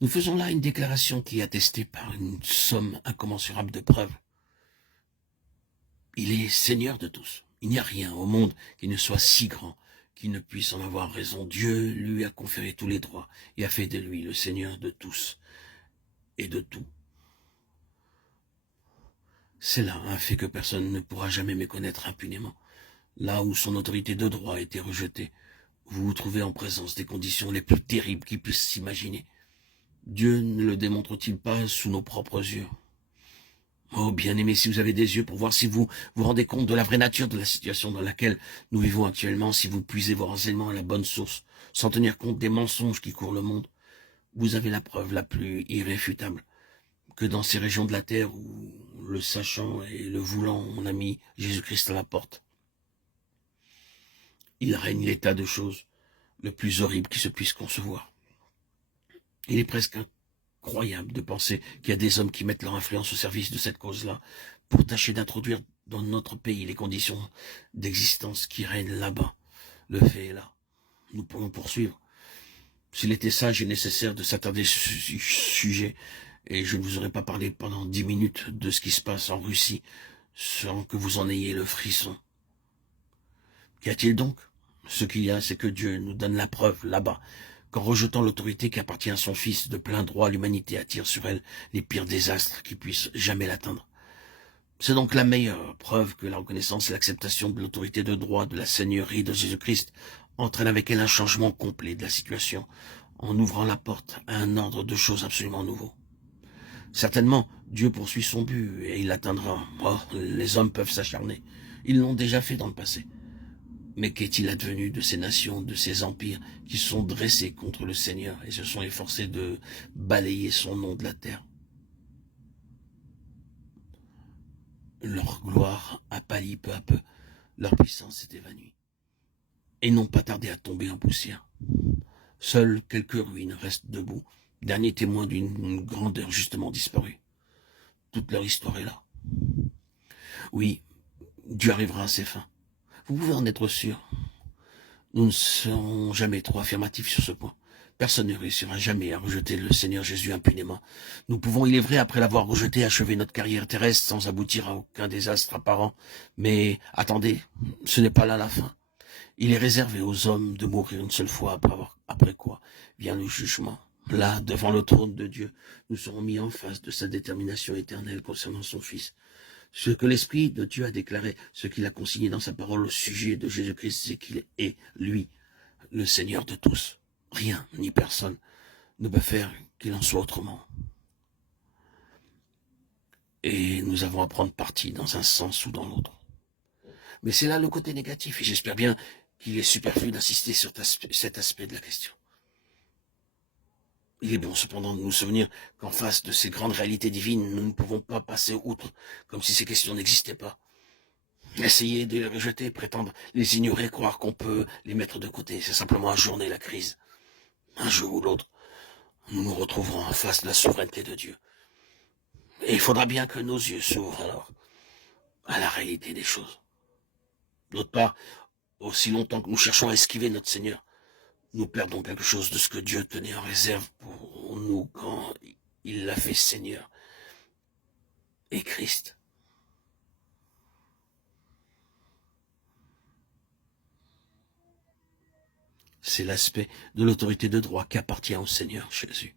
Nous faisons là une déclaration qui est attestée par une somme incommensurable de preuves. Il est Seigneur de tous. Il n'y a rien au monde qui ne soit si grand, qui ne puisse en avoir raison. Dieu lui a conféré tous les droits et a fait de lui le Seigneur de tous et de tout. C'est là un fait que personne ne pourra jamais méconnaître impunément. Là où son autorité de droit a été rejetée, vous vous trouvez en présence des conditions les plus terribles qui puissent s'imaginer. Dieu ne le démontre-t-il pas sous nos propres yeux? Oh, bien-aimé, si vous avez des yeux pour voir, si vous vous rendez compte de la vraie nature de la situation dans laquelle nous vivons actuellement, si vous puisez vos renseignements à la bonne source, sans tenir compte des mensonges qui courent le monde, vous avez la preuve la plus irréfutable que dans ces régions de la terre où le sachant et le voulant, on a mis Jésus-Christ à la porte. Il règne l'état de choses le plus horrible qui se puisse concevoir. Il est presque incroyable de penser qu'il y a des hommes qui mettent leur influence au service de cette cause-là pour tâcher d'introduire dans notre pays les conditions d'existence qui règnent là-bas. Le fait est là. Nous pourrons poursuivre. S'il était sage et nécessaire de s'attarder sur ce sujet, et je ne vous aurais pas parlé pendant 10 minutes de ce qui se passe en Russie, sans que vous en ayez le frisson. Qu'y a-t-il donc? Ce qu'il y a, c'est que Dieu nous donne la preuve, là-bas, qu'en rejetant l'autorité qui appartient à son Fils de plein droit, l'humanité attire sur elle les pires désastres qui puissent jamais l'atteindre. C'est donc la meilleure preuve que la reconnaissance et l'acceptation de l'autorité de droit de la Seigneurie de Jésus-Christ entraînent avec elle un changement complet de la situation, en ouvrant la porte à un ordre de choses absolument nouveau. Certainement, Dieu poursuit son but et il l'atteindra. Oh, les hommes peuvent s'acharner. Ils l'ont déjà fait dans le passé. Mais qu'est-il advenu de ces nations, de ces empires qui se sont dressés contre le Seigneur et se sont efforcés de balayer son nom de la terre? Leur gloire a pâli peu à peu, leur puissance s'est évanouie, et n'ont pas tardé à tomber en poussière. Seules quelques ruines restent debout, derniers témoins d'une grandeur justement disparue. Toute leur histoire est là. Oui, Dieu arrivera à ses fins. Vous pouvez en être sûr. Nous ne serons jamais trop affirmatifs sur ce point. Personne ne réussira jamais à rejeter le Seigneur Jésus impunément. Nous pouvons, il est vrai, après l'avoir rejeté, achever notre carrière terrestre sans aboutir à aucun désastre apparent. Mais attendez, ce n'est pas là la fin. Il est réservé aux hommes de mourir une seule fois, après quoi vient le jugement. Là, devant le trône de Dieu, nous serons mis en face de sa détermination éternelle concernant son Fils. Ce que l'Esprit de Dieu a déclaré, ce qu'il a consigné dans sa parole au sujet de Jésus-Christ, c'est qu'il est, lui, le Seigneur de tous. Rien, ni personne, ne peut faire qu'il en soit autrement. Et nous avons à prendre parti dans un sens ou dans l'autre. Mais c'est là le côté négatif, et j'espère bien qu'il est superflu d'insister sur cet aspect de la question. Il est bon cependant de nous souvenir qu'en face de ces grandes réalités divines, nous ne pouvons pas passer outre, comme si ces questions n'existaient pas. Essayer de les rejeter, prétendre les ignorer, croire qu'on peut les mettre de côté, c'est simplement ajourner la crise. Un jour ou l'autre, nous nous retrouverons en face de la souveraineté de Dieu. Et il faudra bien que nos yeux s'ouvrent alors à la réalité des choses. D'autre part, aussi longtemps que nous cherchons à esquiver notre Seigneur, nous perdons quelque chose de ce que Dieu tenait en réserve pour nous quand il l'a fait Seigneur et Christ. C'est l'aspect de l'autorité de droit qui appartient au Seigneur Jésus.